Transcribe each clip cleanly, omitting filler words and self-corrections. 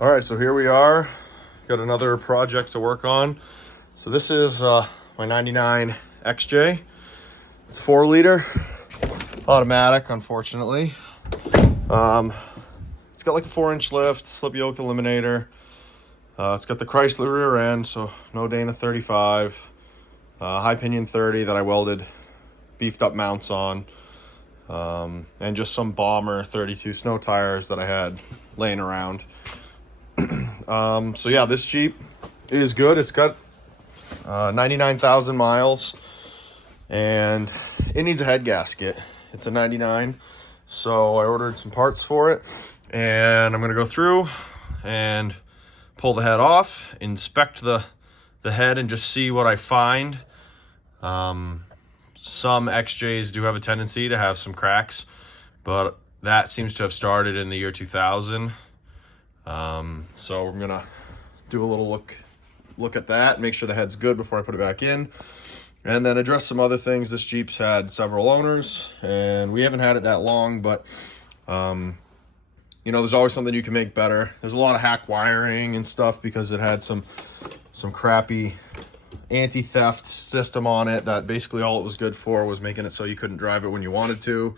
All right, so here we are. Got another project to work on. So this is my 99 XJ. It's a 4-liter automatic, unfortunately. It's got like a 4-inch lift, slip yoke eliminator. It's got the Chrysler rear end, so no Dana 35. High pinion 30 that I welded beefed up mounts on. And just some Bomber 32 snow tires that I had laying around. So yeah, this Jeep is good. It's got 99,000 miles and it needs a head gasket. It's a 99. So I ordered some parts for it and I'm going to go through and pull the head off, inspect the head and just see what I find. Some XJs do have a tendency to have some cracks, but that seems to have started in the year 2000. So we're gonna do a little look at that, make sure the head's good before I put it back in, and then address some other things. This Jeep's had several owners and we haven't had it that long, but you know, there's always something you can make better. There's a lot of hack wiring and stuff because it had some crappy anti-theft system on it that basically all it was good for was making it so you couldn't drive it when you wanted to.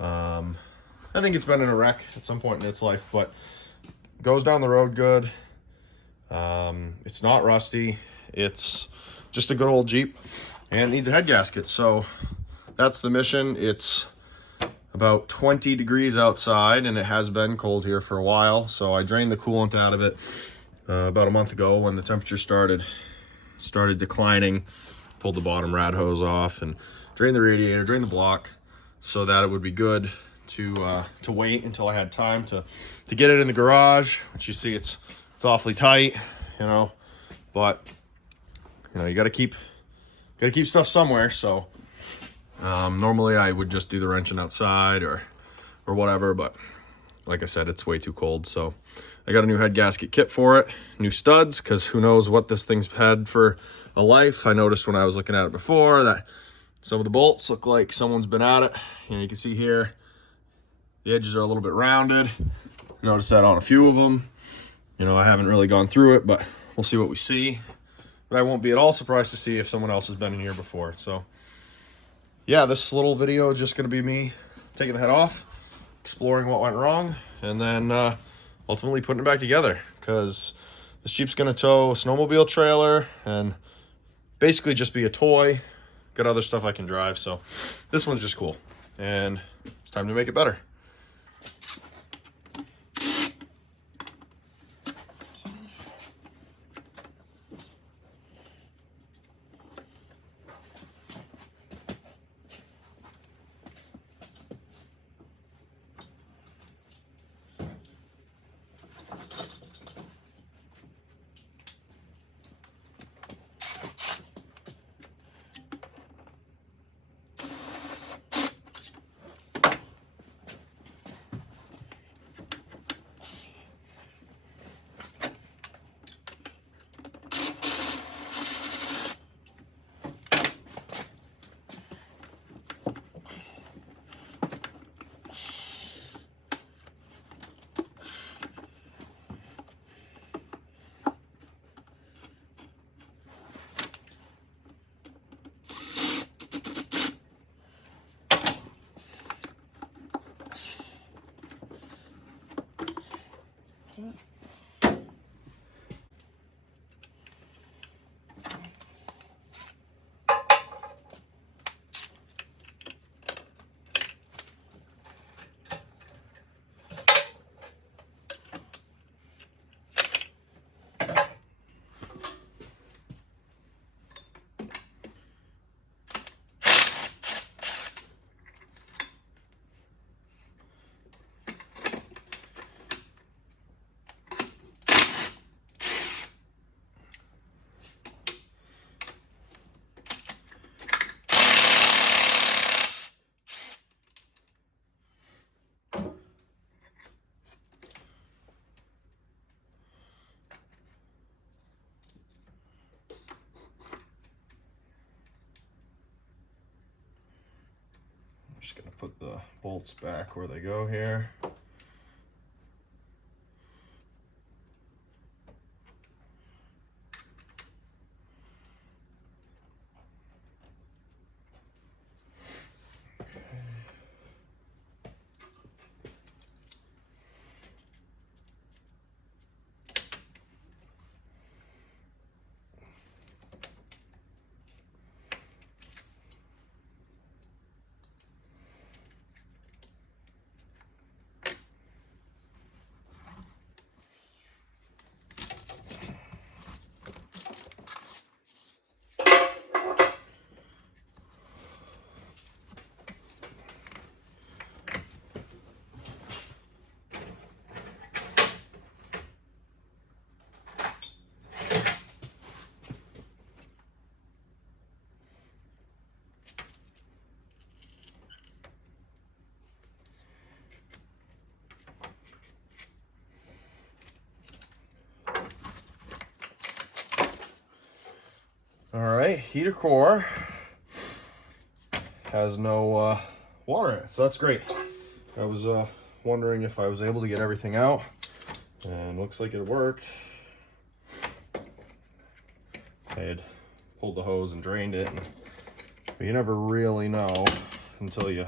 I think it's been in a wreck at some point in its life, but goes down the road good. It's not rusty. It's just a good old Jeep and it needs a head gasket. So that's the mission. It's about 20 degrees outside and it has been cold here for a while. So I drained the coolant out of it about a month ago when the temperature started declining. Pulled the bottom rad hose off and drained the radiator, drained the block, so that it would be good to wait until I had time to get it in the garage, which you see it's awfully tight, you know, but you know, you got to keep stuff somewhere. So normally I would just do the wrenching outside or whatever, but like I said, it's way too cold. So I got a new head gasket kit for it, new studs, because who knows what this thing's had for a life. I noticed when I was looking at it before that some of the bolts look like someone's been at it. And you can see here, the edges are a little bit rounded. Notice that on a few of them. You know, I haven't really gone through it, but we'll see what we see. But I won't be at all surprised to see if someone else has been in here before. So yeah, this little video is just going to be me taking the head off, exploring what went wrong, and then ultimately putting it back together, because this Jeep's going to tow a snowmobile trailer and basically just be a toy. Got other stuff I can drive, so this one's just cool and it's time to make it better. Just gonna put the bolts back where they go here. All right, heater core has no water in it, so that's great. I was wondering if I was able to get everything out, and looks like it worked. I had pulled the hose and drained it, but you never really know until you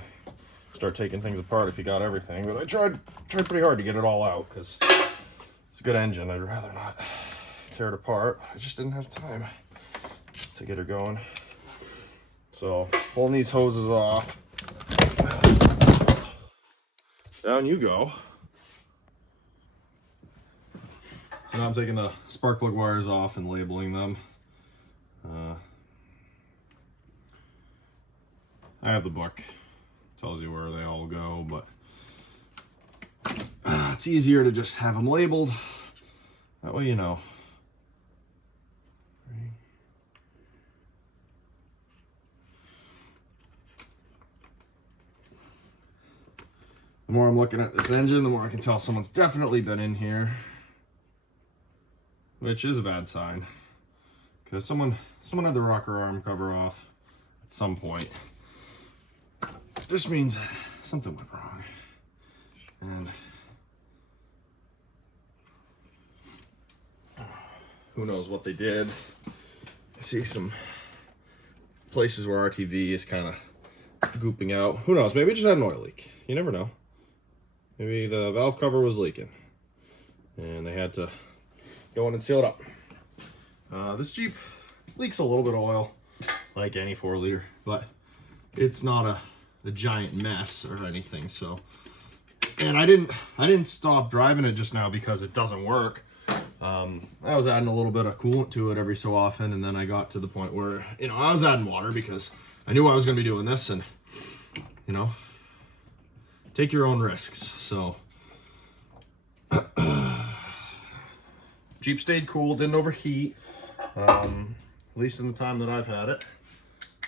start taking things apart if you got everything. But I tried pretty hard to get it all out because it's a good engine. I'd rather not tear it apart, but I just didn't have time to get her going. So pulling these hoses off, down you go. So now I'm taking the spark plug wires off and labeling them. I have the book, tells you where they all go, but it's easier to just have them labeled. That way you know. The more I'm looking at this engine, the more I can tell someone's definitely been in here, which is a bad sign, because someone had the rocker arm cover off at some point. This means something went wrong, and who knows what they did. I see some places where RTV is kind of gooping out. Who knows? Maybe it just had an oil leak. You never know. Maybe the valve cover was leaking, and they had to go in and seal it up. This Jeep leaks a little bit of oil, like any 4-liter, but it's not a giant mess or anything. So, and I didn't stop driving it just now because it doesn't work. I was adding a little bit of coolant to it every so often, and then I got to the point where, you know, I was adding water because I knew I was going to be doing this, and, you know, take your own risks. So Jeep stayed cool, didn't overheat, at least in the time that I've had it.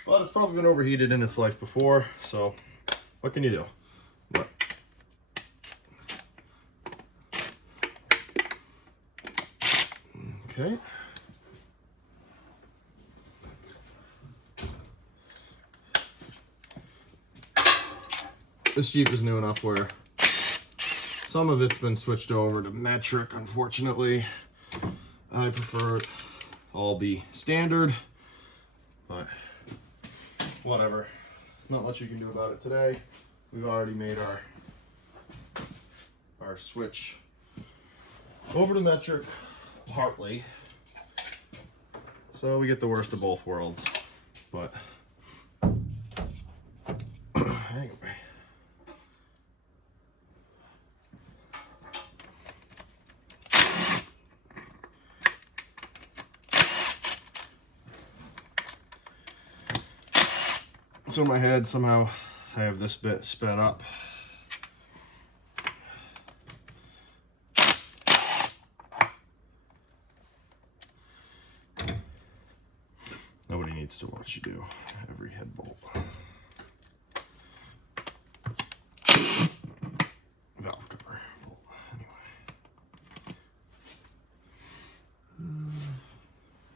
But it's probably been overheated in its life before, so what can you do? But okay. This Jeep is new enough where some of it's been switched over to metric, unfortunately. I prefer it all be standard, but whatever. Not much you can do about it today. We've already made our switch over to metric partly, so we get the worst of both worlds. But anyway, so in my head somehow I have this bit sped up. Nobody needs to watch you do every head bolt. Valve cover bolt, anyway.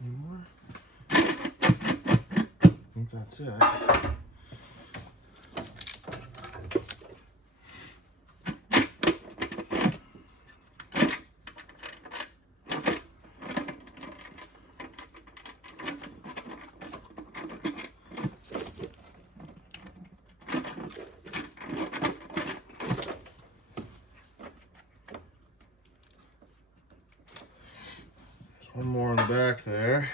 Any more? I think that's it. One more on the back there.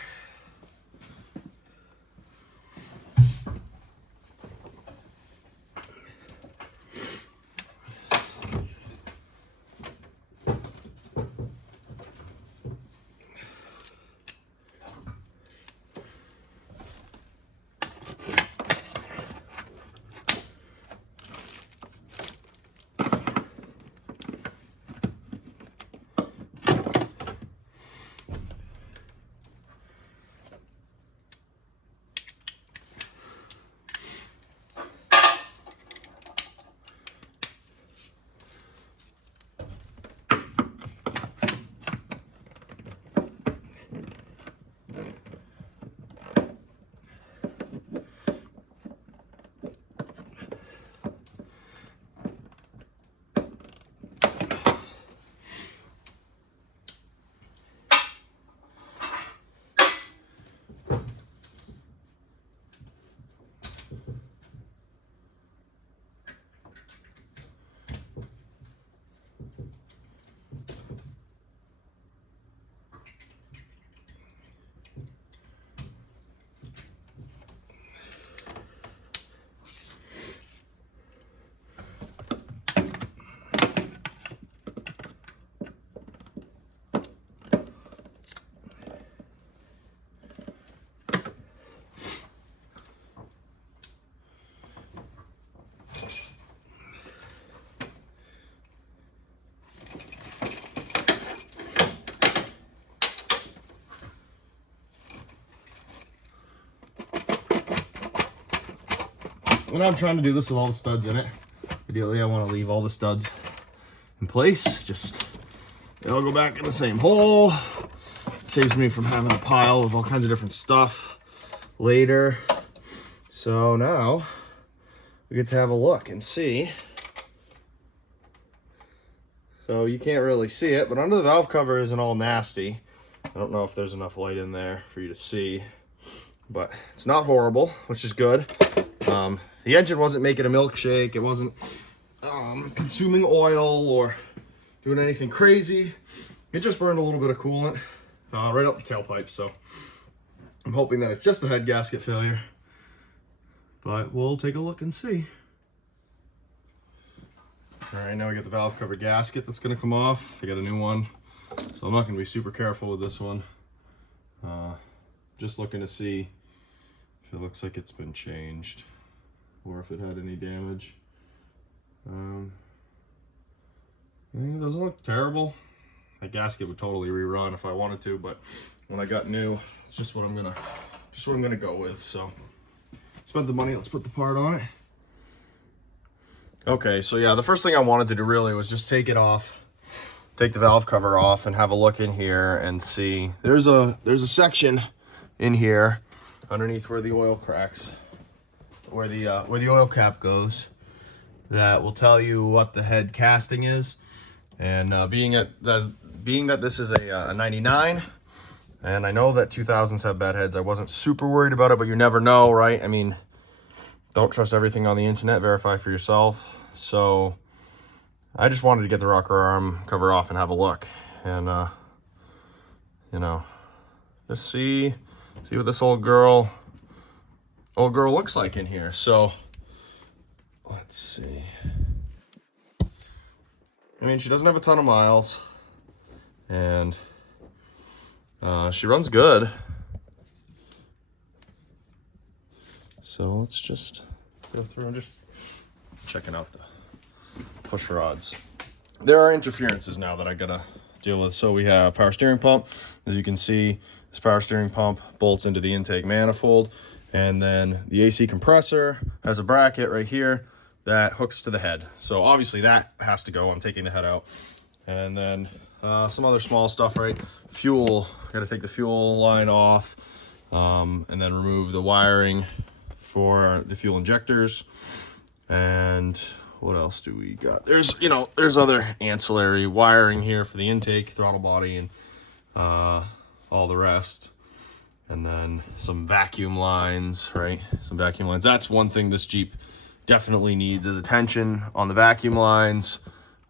And I'm trying to do this with all the studs in it. Ideally, I want to leave all the studs in place. Just, they all go back in the same hole. It saves me from having a pile of all kinds of different stuff later. So now we get to have a look and see. So you can't really see it, but under the valve cover isn't all nasty. I don't know if there's enough light in there for you to see, but it's not horrible, which is good. The engine wasn't making a milkshake. It wasn't consuming oil or doing anything crazy. It just burned a little bit of coolant right up the tailpipe. So I'm hoping that it's just the head gasket failure, but we'll take a look and see. All right, now we got the valve cover gasket that's gonna come off. I got a new one, so I'm not gonna be super careful with this one. Just looking to see if it looks like it's been changed or if it had any damage. It doesn't look terrible. That gasket would totally rerun if I wanted to, but when I got new, it's just what I'm gonna go with. So spent the money, let's put the part on it. Okay, so yeah, the first thing I wanted to do really was just take it off, take the valve cover off and have a look in here and see. There's a section in here underneath where the oil cracks, where the oil cap goes, that will tell you what the head casting is. And being that this is a 99, and I know that 2000s have bad heads, I wasn't super worried about it, but you never know, right? I mean, don't trust everything on the internet, verify for yourself. So I just wanted to get the rocker arm cover off and have a look, and you know, just see what this old girl looks like in here. So let's see. I mean, she doesn't have a ton of miles, and she runs good. So let's just go through and just checking out the push rods. There are interferences now that I gotta deal with. So we have power steering pump. As you can see, this power steering pump bolts into the intake manifold, and then the AC compressor has a bracket right here that hooks to the head. So obviously that has to go. I'm taking the head out. And then some other small stuff, right? Fuel, gotta take the fuel line off, and then remove the wiring for the fuel injectors. And what else do we got? There's other ancillary wiring here for the intake, throttle body, and all the rest. And then some vacuum lines, right? Some vacuum lines. That's one thing this Jeep definitely needs is attention on the vacuum lines.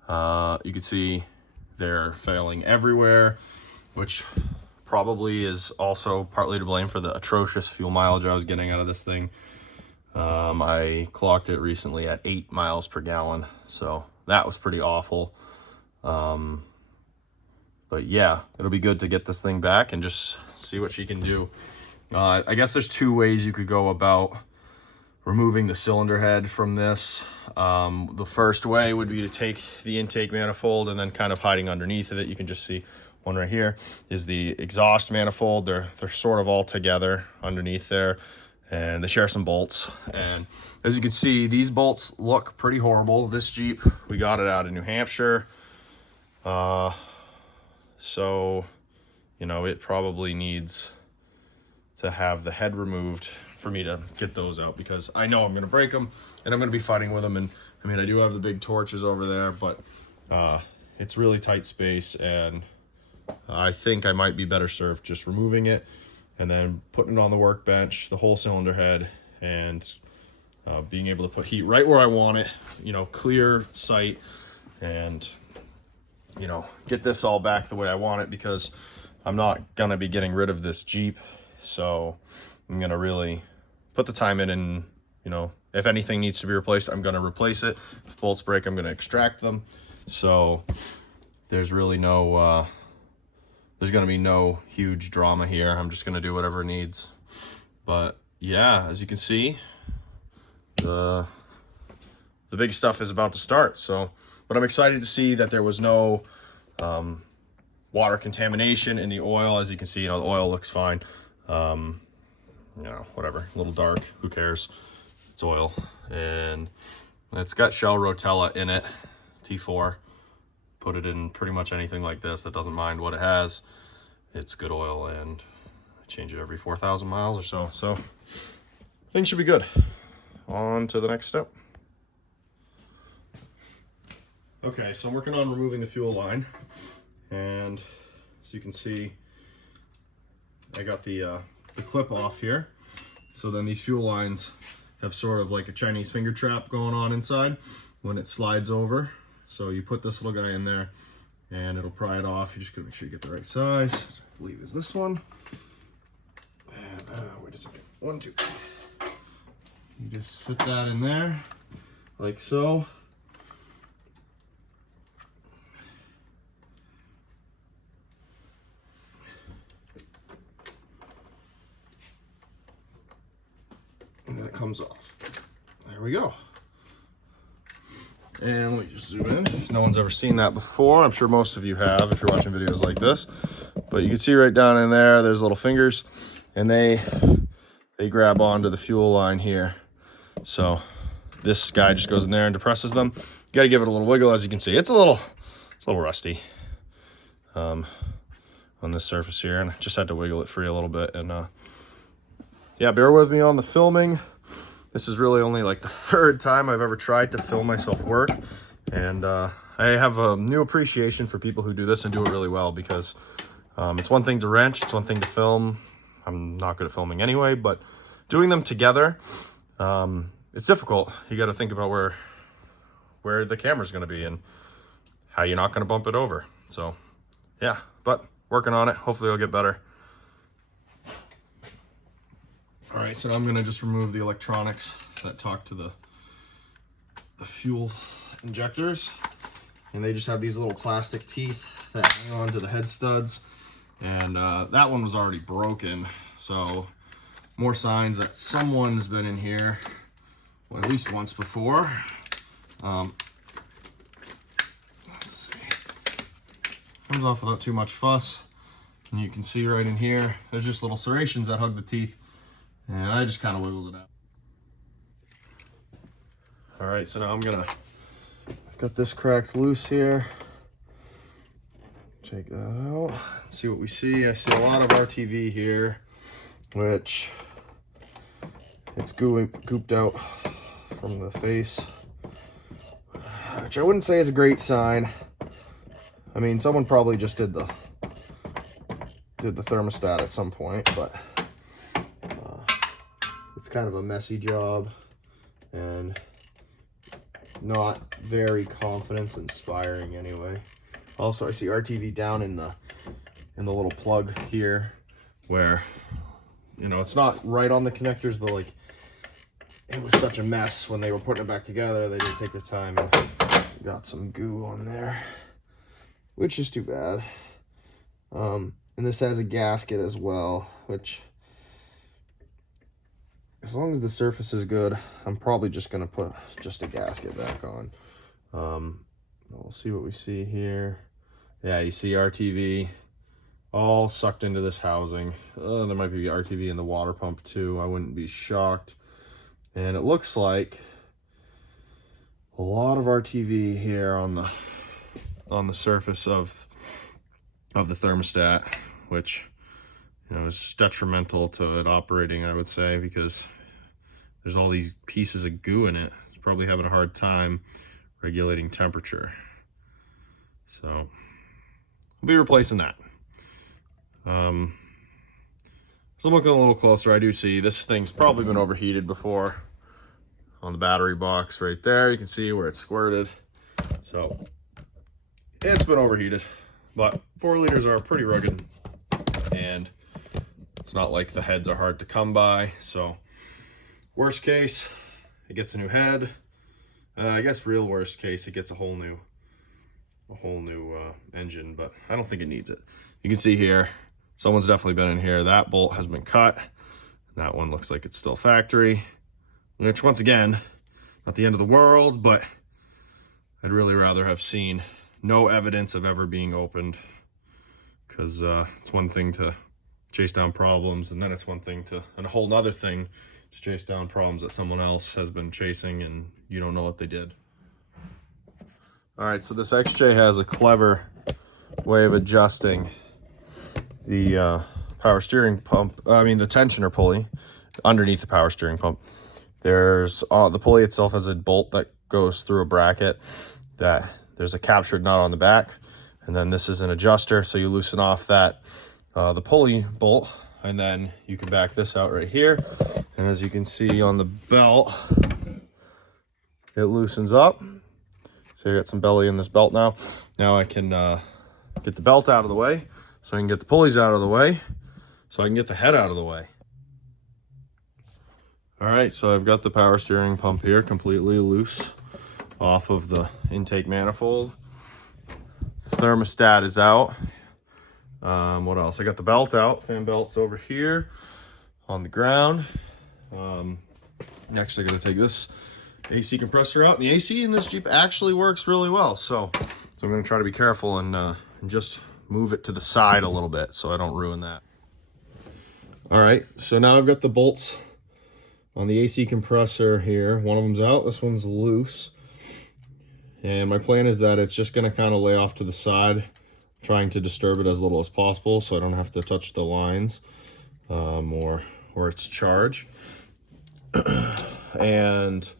You can see they're failing everywhere, which probably is also partly to blame for the atrocious fuel mileage I was getting out of this thing. I clocked it recently at 8 miles per gallon, so that was pretty awful. But yeah, it'll be good to get this thing back and just see what she can do. I guess there's two ways you could go about removing the cylinder head from this. The first way would be to take the intake manifold and then kind of hiding underneath of it. You can just see one right here is the exhaust manifold. They're sort of all together underneath there, and they share some bolts. And as you can see, these bolts look pretty horrible. This Jeep, we got it out of New Hampshire. So, it probably needs to have the head removed for me to get those out, because I know I'm going to break them and I'm going to be fighting with them. And I mean, I do have the big torches over there, but it's really tight space, and I think I might be better served just removing it and then putting it on the workbench, the whole cylinder head, and being able to put heat right where I want it, clear sight, and get this all back the way I want it, because I'm not gonna be getting rid of this Jeep. So I'm gonna really put the time in, and if anything needs to be replaced, I'm gonna replace it. If bolts break, I'm gonna extract them. So there's really there's gonna be no huge drama here. I'm just gonna do whatever it needs. But yeah, as you can see, the big stuff is about to start. So, but I'm excited to see that there was no water contamination in the oil. As you can see, the oil looks fine. Whatever, a little dark, who cares? It's oil, and it's got Shell Rotella in it, T4. Put it in pretty much anything like this that doesn't mind what it has. It's good oil, and I change it every 4,000 miles or so. So things should be good. On to the next step. Okay, so I'm working on removing the fuel line, and as you can see, I got the clip off here. So then these fuel lines have sort of like a Chinese finger trap going on inside when it slides over. So you put this little guy in there and it'll pry it off. You just gotta make sure you get the right size. I believe is this one. And wait a second, 1, 2. You just fit that in there like so. And then it comes off. There we go. And let me just zoom in. If no one's ever seen that before, I'm sure most of you have if you're watching videos like this. But you can see right down in there, there's little fingers, and they grab onto the fuel line here. So this guy just goes in there and depresses them. You got to give it a little wiggle, as you can see. It's a little rusty on this surface here, and I just had to wiggle it free a little bit. And yeah, bear with me on the filming. This is really only like the 3rd time I've ever tried to film myself work. And I have a new appreciation for people who do this and do it really well, because it's one thing to wrench, it's one thing to film. I'm not good at filming anyway, but doing them together, it's difficult. You got to think about where the camera's going to be and how you're not going to bump it over. So yeah, but working on it. Hopefully it'll get better. All right, so I'm gonna just remove the electronics that talk to the fuel injectors. And they just have these little plastic teeth that hang on to the head studs. And that one was already broken. So more signs that someone's been in here, well, at least once before. Let's see. Comes off without too much fuss. And you can see right in here, there's just little serrations that hug the teeth. And I just kind of wiggled it out. All right, so now I've got this cracked loose here. Take that out, see what we see. I see a lot of RTV here, which it's gooped out from the face, which I wouldn't say is a great sign. I mean, someone probably just did the thermostat at some point, but it's kind of a messy job and not very confidence inspiring anyway. Also, I see RTV down in the little plug here, where, you know, it's not right on the connectors, but like, it was such a mess when they were putting it back together. They didn't take their time and got some goo on there, which is too bad. And this has a gasket as well, which, as long as the surface is good, I'm probably just going to put just a gasket back on. We'll see what we see here. Yeah, you see RTV all sucked into this housing. There might be RTV in the water pump too. I wouldn't be shocked. And it looks like a lot of RTV here on the surface of the thermostat, which, you know, is detrimental to it operating, I would say, because there's all these pieces of goo in it. It's probably having a hard time regulating temperature. So I'll be replacing that. So I'm looking a little closer. I do see this thing's probably been overheated before on the battery box right there. You can see where it's squirted. So it's been overheated, but 4 liters are pretty rugged, and it's not like the heads are hard to come by. So worst case, it gets a new head. I guess real worst case, it gets a whole new engine, but I don't think it needs it. You can see here, someone's definitely been in here. That bolt has been cut. That one looks like it's still factory, which, once again, not the end of the world, but I'd really rather have seen no evidence of ever being opened, because it's one thing to chase down problems, and then it's one thing to, and a whole nother thing to chase down problems that someone else has been chasing and you don't know what they did. All right, so this XJ has a clever way of adjusting the power steering pump, the tensioner pulley underneath the power steering pump. There's the pulley itself has a bolt that goes through a bracket that there's a captured nut on the back, and then this is an adjuster, so you loosen off that the pulley bolt, and then you can back this out right here, and as you can see on the belt, it loosens up. So you got some belly in this belt now. Now I can get the belt out of the way, so I can get the pulleys out of the way, so I can get the head out of the way. All right, so I've got the power steering pump here completely loose off of the intake manifold. The thermostat is out. What else? I got the belt out. Fan belt's over here on the ground. Next, I got to take this AC compressor out. And the AC in this Jeep actually works really well. So I'm going to try to be careful and just move it to the side a little bit so I don't ruin that. All right, so now I've got the bolts on the AC compressor here. One of them's out, this one's loose. And my plan is that it's just gonna kind of lay off to the side, trying to disturb it as little as possible so I don't have to touch the lines or its charge. And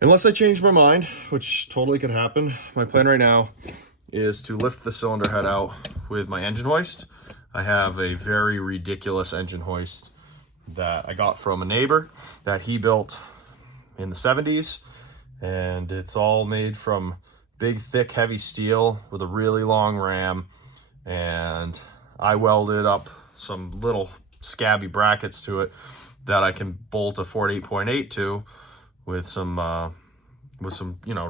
unless I change my mind, which totally could happen, my plan right now is to lift the cylinder head out with my engine hoist. I have a very ridiculous engine hoist that I got from a neighbor that he built in the 70s, and it's all made from big, thick, heavy steel with a really long ram, and I welded up some little scabby brackets to it that I can bolt a Ford 8.8 to with some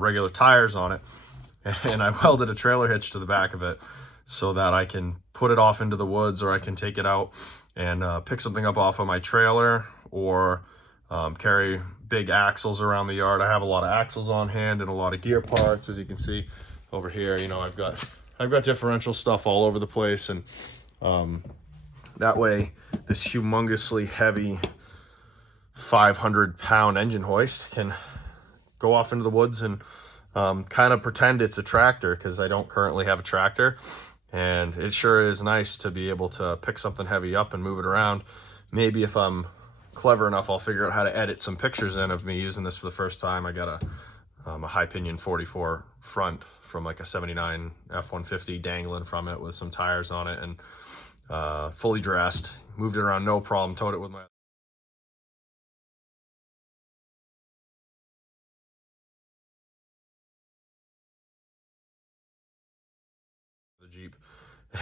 regular tires on it, and I welded a trailer hitch to the back of it so that I can put it off into the woods, or I can take it out and pick something up off of my trailer, or carry big axles around the yard. I have a lot of axles on hand and a lot of gear parts, as you can see over here. You know, I've got differential stuff all over the place, and that way this humongously heavy 500-pound engine hoist can go off into the woods and kind of pretend it's a tractor, because I don't currently have a tractor. And it sure is nice to be able to pick something heavy up and move it around. Maybe if I'm clever enough, I'll figure out how to edit some pictures in of me using this for the first time. I got a high pinion 44 front from like a 79 F-150 dangling from it with some tires on it, and fully dressed. Moved it around no problem, towed it with my Jeep.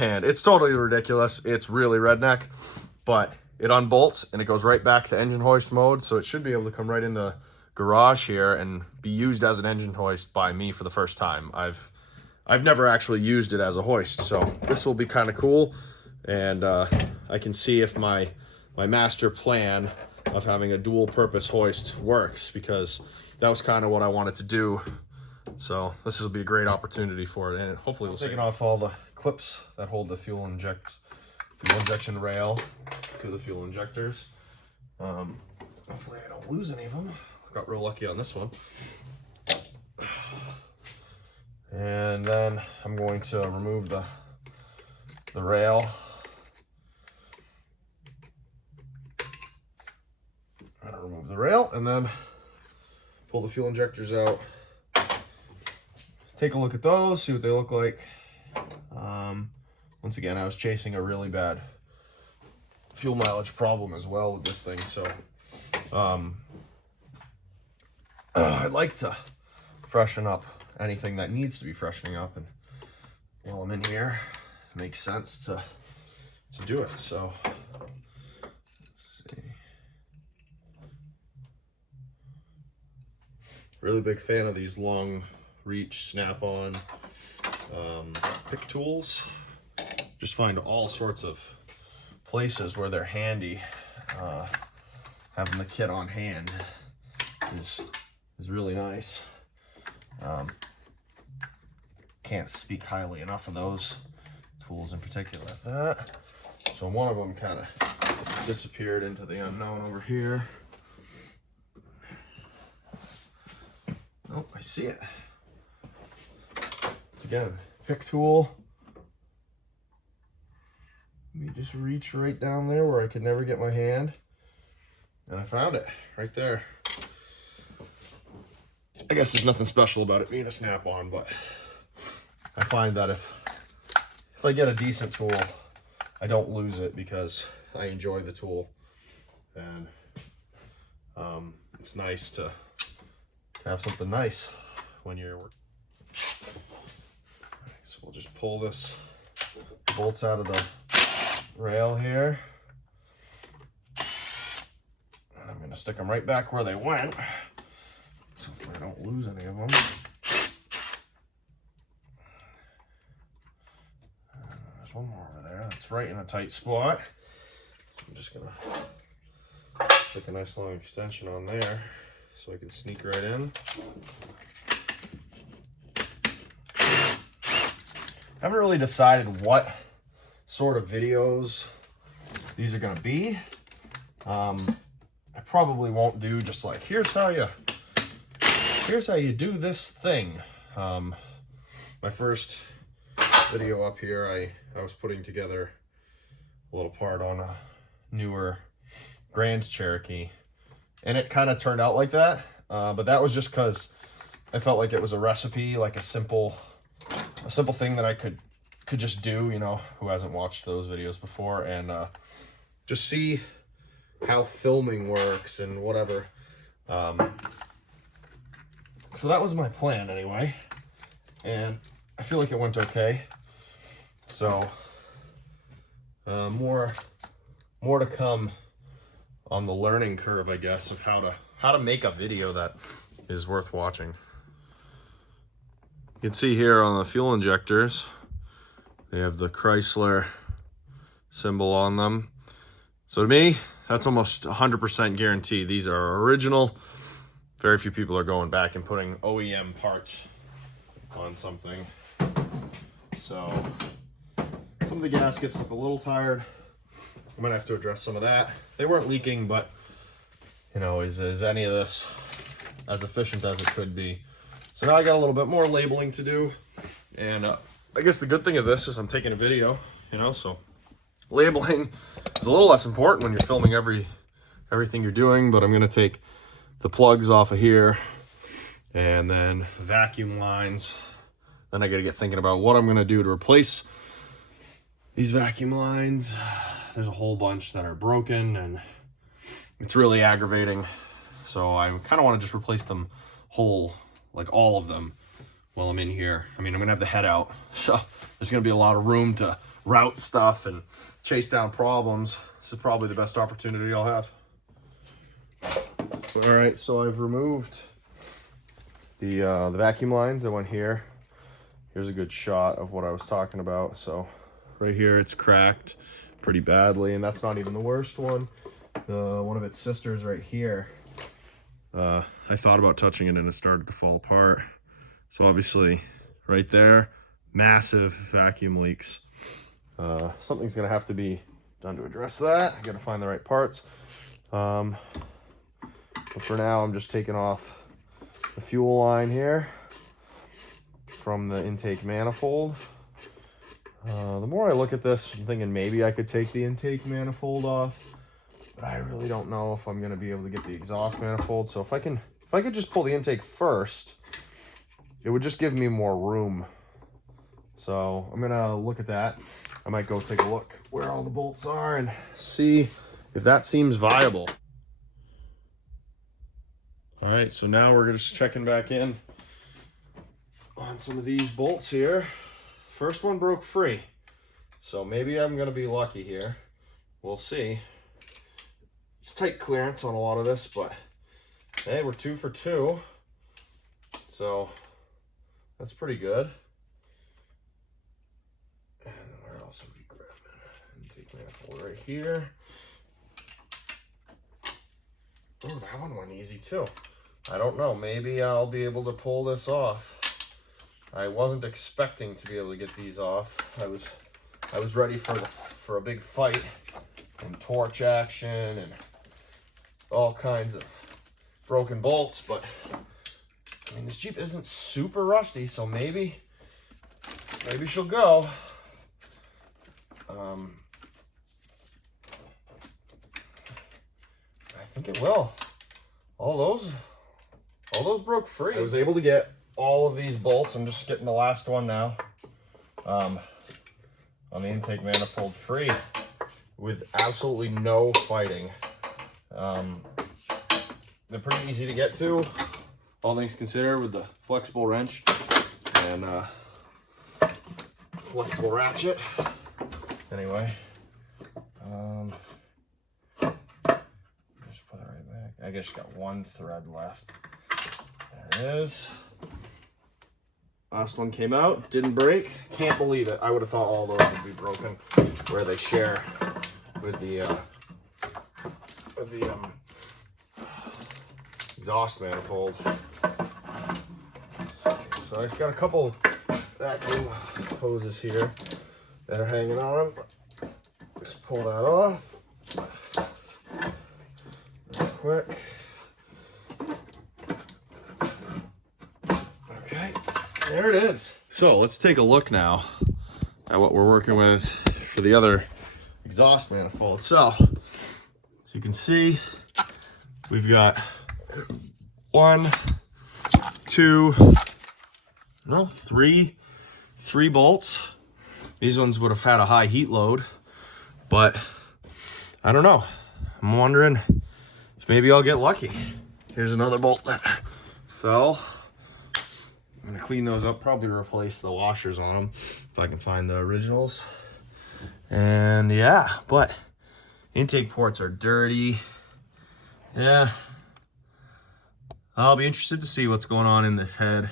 And it's totally ridiculous. It's really redneck, but it unbolts and it goes right back to engine hoist mode, so it should be able to come right in the garage here and be used as an engine hoist by me for the first time. I've never actually used it as a hoist, so this will be kind of cool. And I can see if my master plan of having a dual purpose hoist works, because that was kind of what I wanted to do. So this will be a great opportunity for it, and hopefully we'll take off all the clips that hold the fuel injection rail to the fuel injectors. Hopefully I don't lose any of them. I got real lucky on this one. And then I'm going to remove the rail. I'm gonna remove the rail and then pull the fuel injectors out. Take a look at those, see what they look like. Once again, I was chasing a really bad fuel mileage problem as well with this thing, so I'd like to freshen up anything that needs to be freshening up, and while I'm in here, it makes sense to do it. So let's see. Really big fan of these long reach snap-on pick tools. Just find all sorts of places where they're handy. Having the kit on hand is really nice. Can't speak highly enough of those tools in particular. That So one of them kind of disappeared into the unknown over here. Oh, I see it. It's again, pick tool. Let me just reach right down there where I could never get my hand. And I found it right there. I guess there's nothing special about it being a snap-on, but I find that if I get a decent tool, I don't lose it because I enjoy the tool. And it's nice to have something nice when you're working. So we'll just pull this bolts out of the rail here. And I'm gonna stick them right back where they went, so I don't lose any of them. There's one more over there that's right in a tight spot. So I'm just gonna stick a nice long extension on there so I can sneak right in. I haven't really decided what sort of videos these are going to be. I probably won't do just like, here's how you do this thing. My first video up here, I was putting together a little part on a newer Grand Cherokee, and it kind of turned out like that, but that was just because I felt like it was a recipe, like a simple thing that I could just do, you know, who hasn't watched those videos before, and just see how filming works and whatever. So that was my plan anyway, and I feel like it went okay. So more to come on the learning curve, I guess, of how to make a video that is worth watching. You can see here on the fuel injectors, they have the Chrysler symbol on them. So to me, that's almost 100% guarantee. These are original. Very few people are going back and putting OEM parts on something. So some of the gaskets look a little tired. I might have to address some of that. They weren't leaking, but you know, is any of this as efficient as it could be? So now I got a little bit more labeling to do, and I guess the good thing of this is I'm taking a video, you know, so labeling is a little less important when you're filming everything you're doing. But I'm going to take the plugs off of here, and then vacuum lines. Then I got to get thinking about what I'm going to do to replace these vacuum lines. There's a whole bunch that are broken, and it's really aggravating. So I kind of want to just replace them whole, like all of them, while I'm in here. I mean, I'm gonna have the head out, so there's gonna be a lot of room to route stuff and chase down problems. This is probably the best opportunity I'll have. All right, so I've removed the vacuum lines that went here. Here's a good shot of what I was talking about. So right here, it's cracked pretty badly, and that's not even the worst one. One of its sisters right here, I thought about touching it and it started to fall apart. So obviously right there, massive vacuum leaks. Something's gonna have to be done to address that. I gotta find the right parts. But for now, I'm just taking off the fuel line here from the intake manifold. The more I look at this, I'm thinking maybe I could take the intake manifold off, but I really don't know if I'm gonna be able to get the exhaust manifold. So if I could just pull the intake first, it would just give me more room. So I'm gonna look at that. I might go take a look where all the bolts are and see if that seems viable. All right, so now we're just checking back in on some of these bolts here. First one broke free, so maybe I'm gonna be lucky here. We'll see. It's tight clearance on a lot of this, but hey, we're 2 for 2. So that's pretty good. And where else would we grab it? Intake manifold right here. Oh, that one went easy too. I don't know, maybe I'll be able to pull this off. I wasn't expecting to be able to get these off. I was I was ready for a big fight and torch action and all kinds of broken bolts, but I mean, this Jeep isn't super rusty, so maybe she'll go. I think it will. All those broke free. I was able to get all of these bolts. I'm just getting the last one now. On the intake manifold free with absolutely no fighting. They're pretty easy to get to, all things considered, with the flexible wrench and flexible ratchet. Anyway, just put it right back. I guess got one thread left. There it is. Last one came out, didn't break. Can't believe it. I would have thought all those would be broken where they share with the exhaust manifold. So I've got a couple vacuum hoses here that are hanging on. Just pull that off real quick. Okay, there it is. So let's take a look now at what we're working with for the other exhaust manifold. So as you can see, we've got three bolts. These ones would have had a high heat load, but I don't know. I'm wondering if maybe I'll get lucky. Here's another bolt that fell. I'm gonna clean those up, probably replace the washers on them if I can find the originals. And yeah, but intake ports are dirty. Yeah, I'll be interested to see what's going on in this head.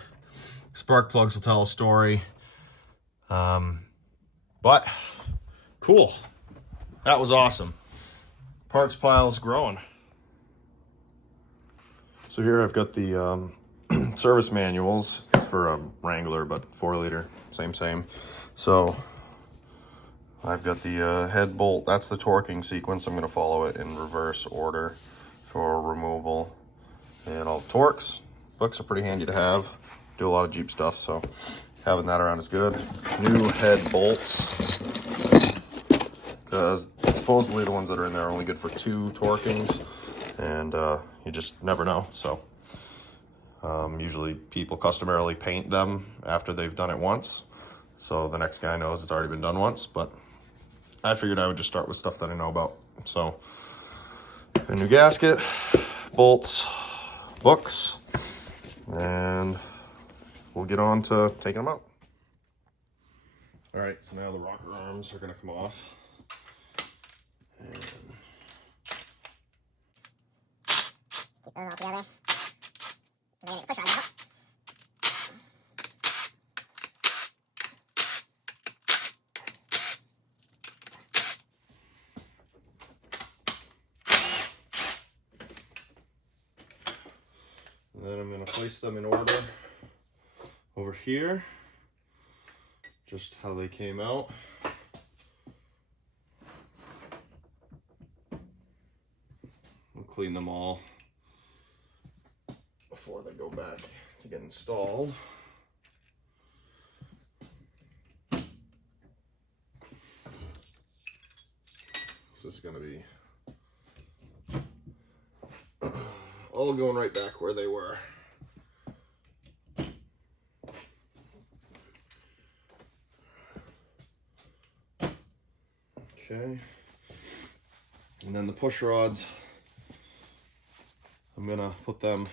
Spark plugs will tell a story. But cool. That was awesome. Parts pile is growing. So here I've got the service manuals. It's for a Wrangler, but 4 liter, same. So I've got the head bolt. That's the torquing sequence. I'm going to follow it in reverse order for removal. And all the torques. Books are pretty handy to have. Do a lot of Jeep stuff, so having that around is good. New head bolts, because supposedly the ones that are in there are only good for 2 torquings, and you just never know. So usually people customarily paint them after they've done it once, so the next guy knows it's already been done once, but I figured I would just start with stuff that I know about. So a new gasket, bolts, books, and we'll get on to taking them out. All right, so now the rocker arms are gonna come off. And keep those all together. Then push rods out. And then I'm gonna place them in order over here, just how they came out. We'll clean them all before they go back to get installed. So this is gonna be all going right back where they were. Okay, and then the push rods, I'm gonna put them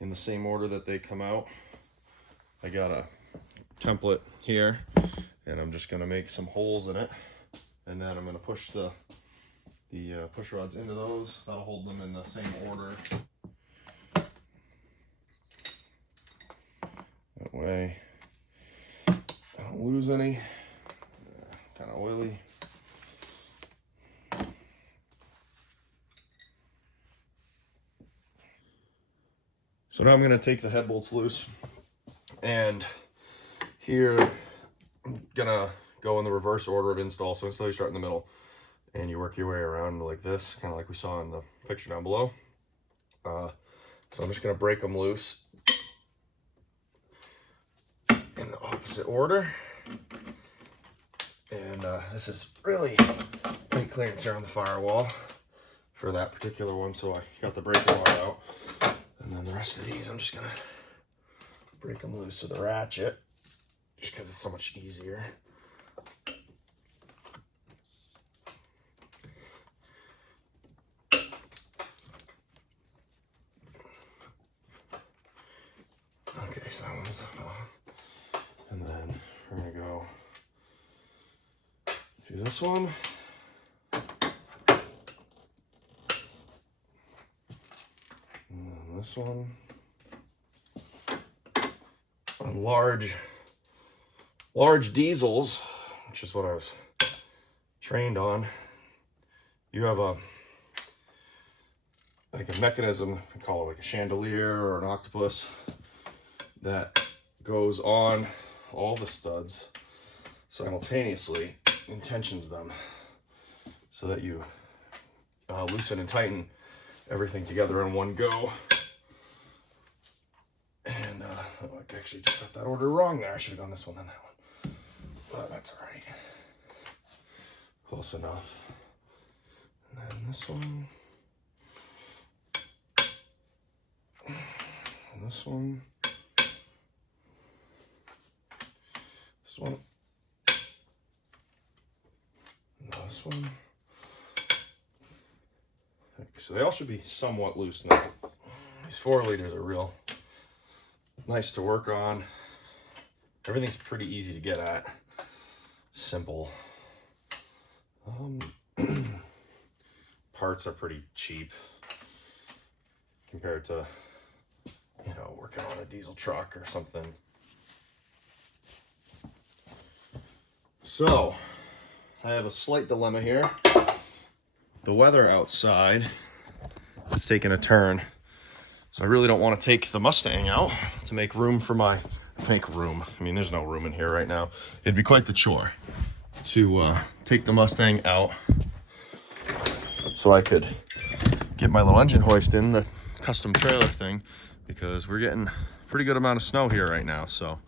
in the same order that they come out. I got a template here, and I'm just gonna make some holes in it, and then I'm gonna push the push rods into those. That'll hold them in the same order. That way I don't lose any. Kind of oily. So now I'm going to take the head bolts loose, and here I'm going to go in the reverse order of install. So install, you start in the middle and you work your way around like this, kind of like we saw in the picture down below. So I'm just going to break them loose in the opposite order. And this is really tight clearance here on the firewall for that particular one. So I got the breaker bar out. And then the rest of these, I'm just going to break them loose with the ratchet, just because it's so much easier. Okay, so that one's off. And then we're going to go do this one. And this one. On large diesels, which is what I was trained on, you have a mechanism, we call it like a chandelier or an octopus, that goes on all the studs simultaneously and tensions them so that you loosen and tighten everything together in one go. And I actually just got that order wrong there. I should have gone this one, then that one. But that's all right. Close enough. And then this one. And this one. This one. And this one. Okay, so they all should be somewhat loose now. These 4 liters are real nice to work on. Everything's pretty easy to get at. Simple. Parts are pretty cheap compared to, you know, working on a diesel truck or something. So, I have a slight dilemma here. The weather outside is taking a turn. So I really don't want to take the Mustang out to make room for I mean, there's no room in here right now. It'd be quite the chore to take the Mustang out so I could get my little engine hoist in, the custom trailer thing, because we're getting a pretty good amount of snow here right now. So,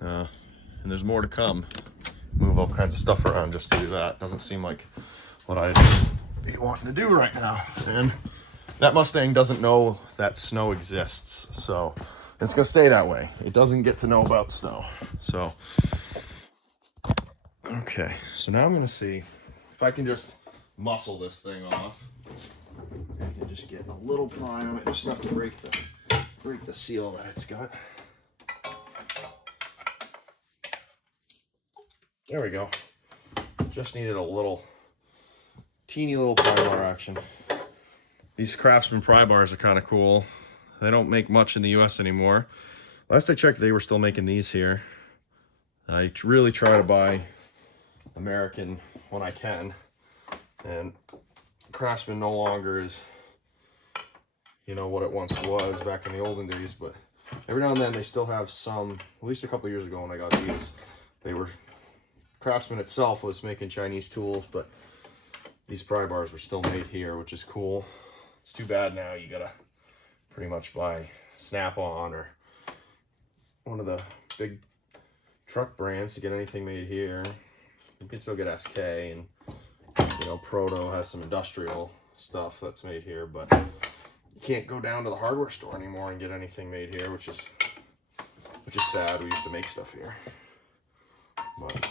and there's more to come. Move all kinds of stuff around just to do that. Doesn't seem like what I'd be wanting to do right now. And that Mustang doesn't know that snow exists, so it's gonna stay that way. It doesn't get to know about snow. So, okay, so now I'm gonna see if I can just muscle this thing off. I can just get a little pry on it, just enough to break the seal that it's got. There we go. Just needed a little, teeny little pry bar action. These Craftsman pry bars are kind of cool. They don't make much in the US anymore. Last I checked, they were still making these here. I really try to buy American when I can. And Craftsman no longer is, you know, what it once was back in the olden days. But every now and then they still have some, at least a couple of years ago when I got these, Craftsman itself was making Chinese tools, but these pry bars were still made here, which is cool. It's too bad now you gotta pretty much buy Snap-on or one of the big truck brands to get anything made here. You can still get SK, and you know, Proto has some industrial stuff that's made here, but you can't go down to the hardware store anymore and get anything made here, which is sad. We used to make stuff here. But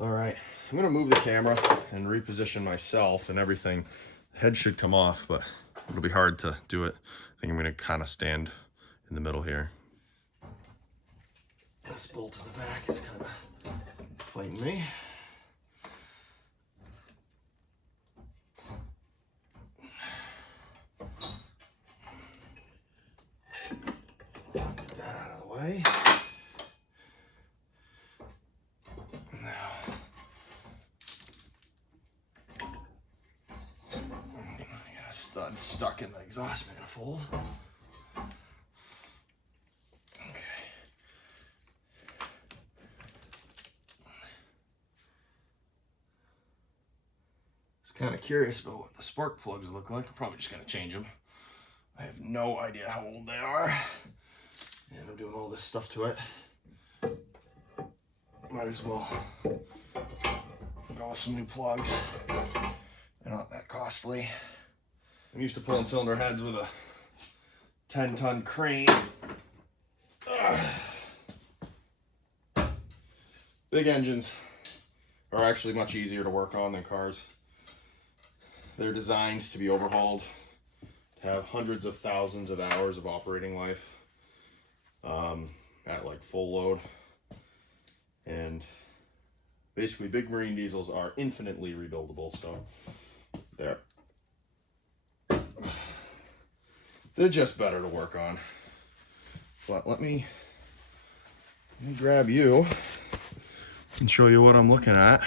all right, I'm gonna move the camera and reposition myself and everything. The head should come off, but it'll be hard to do it. I think I'm gonna kind of stand in the middle here. This bolt in the back is kind of fighting me. Get that out of the way. Stud stuck in the exhaust manifold. Okay. kind of curious about what the spark plugs look like. I'm probably just gonna change them. I have no idea how old they are. And I'm doing all this stuff to it. Might as well go with some new plugs. They're not that costly. I'm used to pulling cylinder heads with a 10-ton crane. Big engines are actually much easier to work on than cars. They're designed to be overhauled, to have hundreds of thousands of hours of operating life at like full load. And basically big marine diesels are infinitely rebuildable, so there. They're just better to work on. But let me grab you and show you what I'm looking at.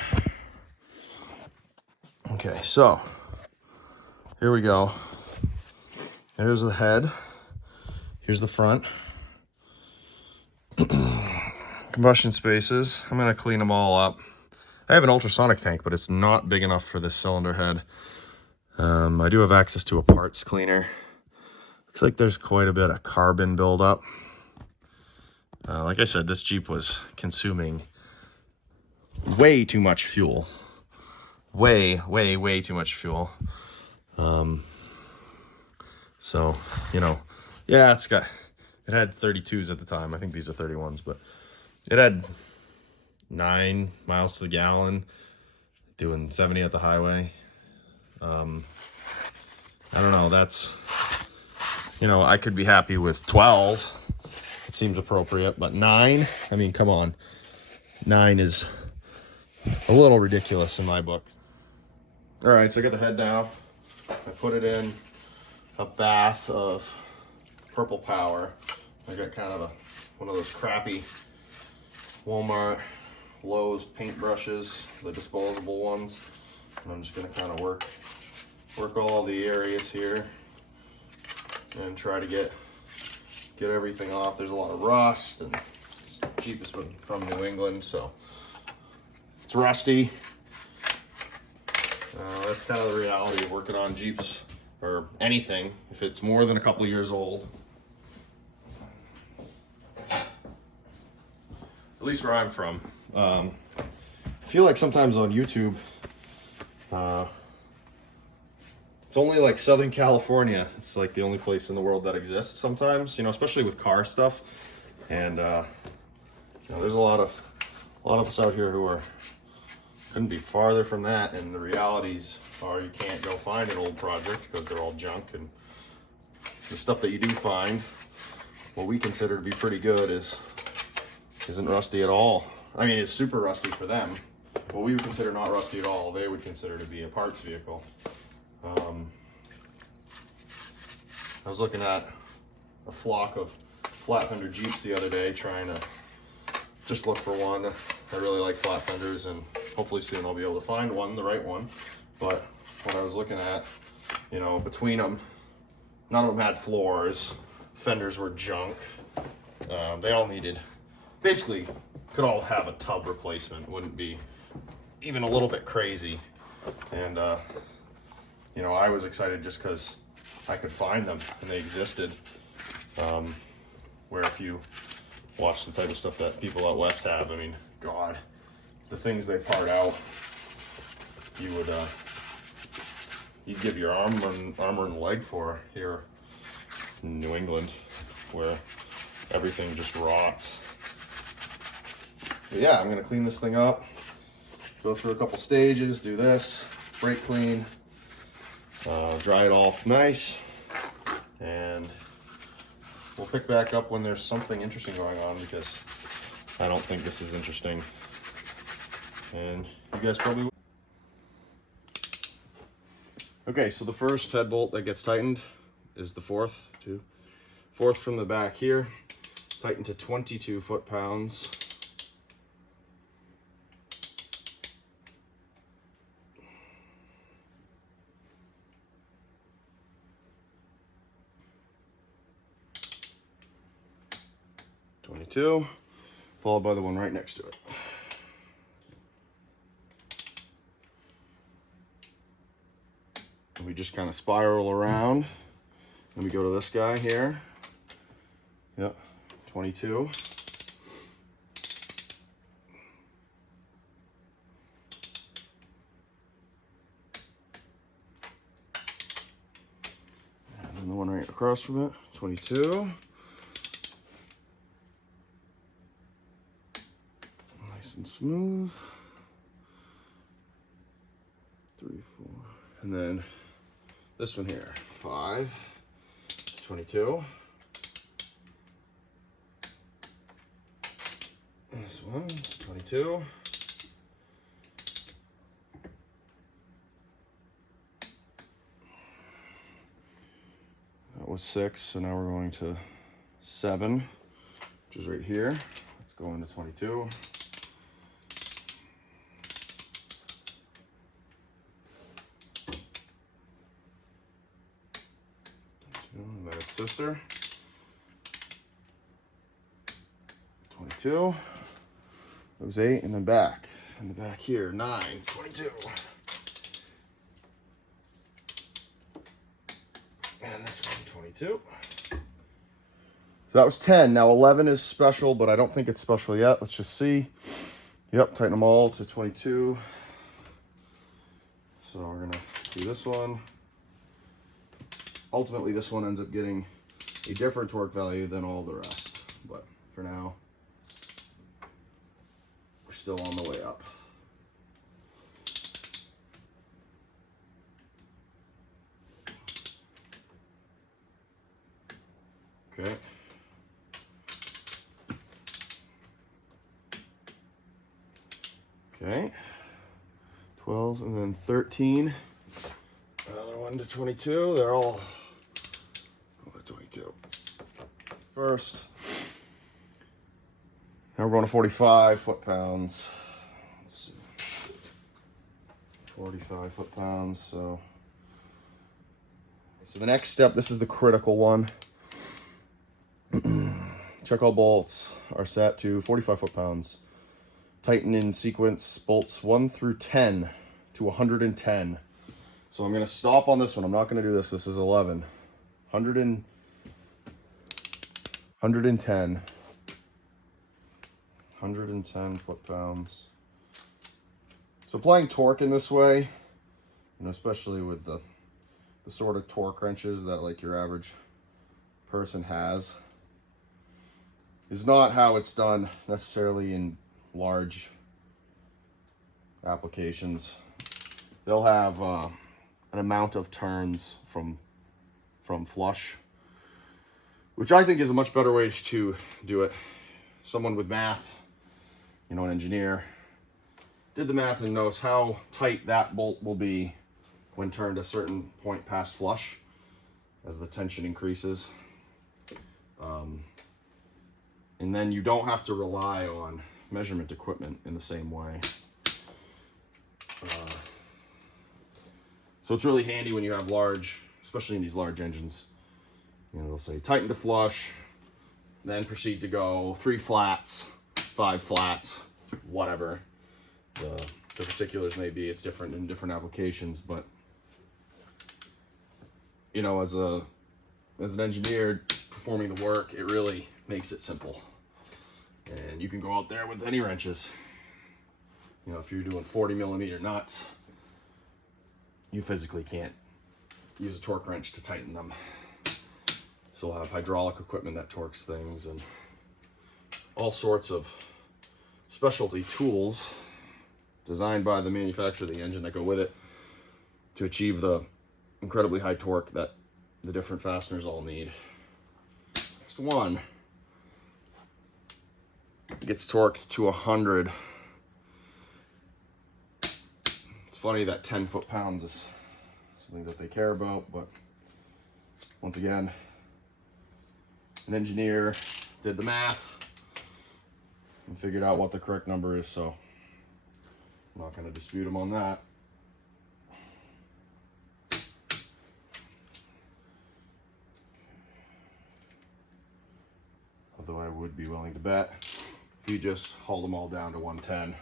Okay, so here we go. There's the head. Here's the front. Combustion spaces. I'm gonna clean them all up. I have an ultrasonic tank, but it's not big enough for this cylinder head. I do have access to a parts cleaner. Looks like there's quite a bit of carbon buildup. Like I said, this Jeep was consuming way too much fuel. Way too much fuel. So, you know, yeah, it had 32s at the time. I think these are 31s, but it had 9 miles to the gallon, doing 70 at the highway. I don't know, that's, you know, I could be happy with 12. It seems appropriate, but 9, I mean, come on. 9 is a little ridiculous in my book. All right, so I got the head now. I put it in a bath of Purple Power. I got kind of one of those crappy Walmart Lowe's paintbrushes, the disposable ones. And I'm just gonna kind of work all the areas here and try to get everything off. There's a lot of rust, and this Jeep is from New England, so it's rusty. That's kind of the reality of working on Jeeps or anything if it's more than a couple years old. At least where I'm from. I feel like sometimes on YouTube, it's only like Southern California. It's like the only place in the world that exists sometimes, you know, especially with car stuff. And you know, there's a lot of us out here who couldn't be farther from that. And the realities are you can't go find an old project because they're all junk, and the stuff that you do find, what we consider to be pretty good, isn't rusty at all. I mean, it's super rusty for them. What we would consider not rusty at all, they would consider to be a parts vehicle. I was looking at a flock of flat fender Jeeps the other day, trying to just look for one. I really like flat fenders, and hopefully soon I'll be able to find one, the right one. But when I was looking at, you know, between them, none of them had floors. Fenders were junk. They all needed, basically, could all have a tub replacement. Wouldn't be even a little bit crazy. And, you know, I was excited just because I could find them and they existed. Where if you watch the type of stuff that people out west have, I mean, God, the things they part out, you'd give your armor and leg for here in New England, where everything just rots. But yeah, I'm gonna clean this thing up, go through a couple stages, do this, brake clean, dry it off nice, and we'll pick back up when there's something interesting going on, because I don't think this is interesting, and you guys probably will. Okay, so the first head bolt that gets tightened is the fourth from the back here, tightened to 22 foot-pounds. Followed by the one right next to it. we just kind of spiral around. Then we go to this guy here. Yep, 22. And then the one right across from it, 22. Nice and smooth. 3, 4. And then this one here, 5, 22. This one, 22. That was 6, so now we're going to 7, which is right here. Let's go into 22. And then its sister. 22. It was 8, and then back. And the back here, 9, 22. And this one, 22. So that was 10. Now 11 is special, but I don't think it's special yet. Let's just see. Yep, tighten them all to 22. So we're gonna do this one. Ultimately, this one ends up getting a different torque value than all the rest. But for now, we're still on the way up. Okay. Okay. 12 and then 13. Another one to 22. They're all going to 22. First. Now we're going to 45 foot-pounds. Let's see. 45 foot-pounds. So the next step, this is the critical one. Check all bolts are set to 45 foot-pounds. Tighten in sequence bolts 1 through 10 to 110. So I'm going to stop on this one. I'm not going to do this. This is 11. 110. 110 foot-pounds. So applying torque in this way, especially with the sort of torque wrenches that like your average person has, is not how it's done necessarily in large applications. They'll have an amount of turns from flush, which I think is a much better way to do it. Someone with math, an engineer, did the math and knows how tight that bolt will be when turned a certain point past flush as the tension increases. And then you don't have to rely on measurement equipment in the same way. So it's really handy when you have large, especially in these large engines. They'll say tighten to flush, then proceed to go 3 flats, 5 flats, whatever the particulars may be. It's different in different applications, but as an engineer performing the work, it really makes it simple. And you can go out there with any wrenches. If you're doing 40mm nuts, you physically can't use a torque wrench to tighten them. So we'll have hydraulic equipment that torques things and all sorts of specialty tools designed by the manufacturer of the engine that go with it to achieve the incredibly high torque that the different fasteners all need. Next one gets torqued to 100. It's funny that 10 foot-pounds is something that they care about, but once again, an engineer did the math and figured out what the correct number is, so I'm not going to dispute him on that. Although I would be willing to bet if you just haul them all down to 110,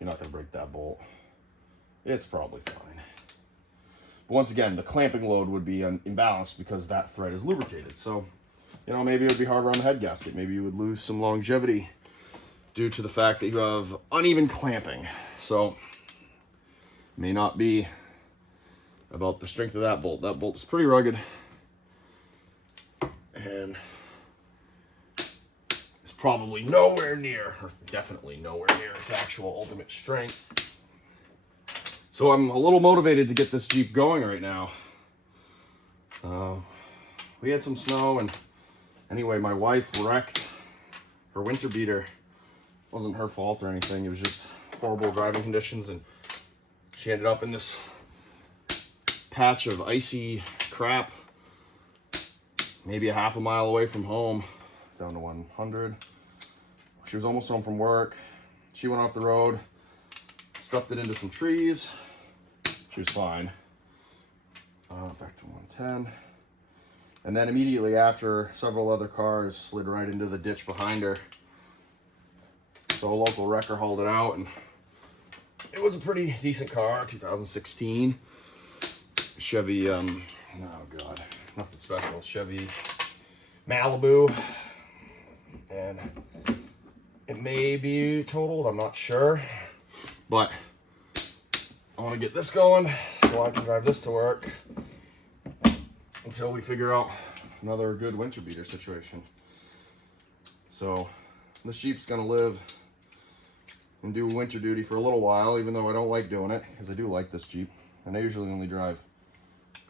you're not going to break that bolt. It's probably fine. But once again, the clamping load would be imbalanced because that thread is lubricated. So, you know, maybe it would be harder on the head gasket. Maybe you would lose some longevity due to the fact that you have uneven clamping. So, may not be about the strength of that bolt. That bolt is pretty rugged and is probably nowhere near, or definitely nowhere near its actual ultimate strength. So I'm a little motivated to get this Jeep going right now. We had some snow, and anyway, my wife wrecked her winter beater. It wasn't her fault or anything. It was just horrible driving conditions, and she ended up in this patch of icy crap, maybe a half a mile away from home, down to 100. She was almost home from work. She went off the road, stuffed it into some trees. She was fine. Back to 110. And then immediately after, several other cars slid right into the ditch behind her. So a local wrecker hauled it out, and it was a pretty decent car, 2016 Chevy, oh God, nothing special, Chevy Malibu, and it may be totaled, I'm not sure, but I want to get this going so I can drive this to work until we figure out another good winter beater situation. So this Jeep's gonna live and do winter duty for a little while, even though I don't like doing it, because I do like this Jeep, and I usually only drive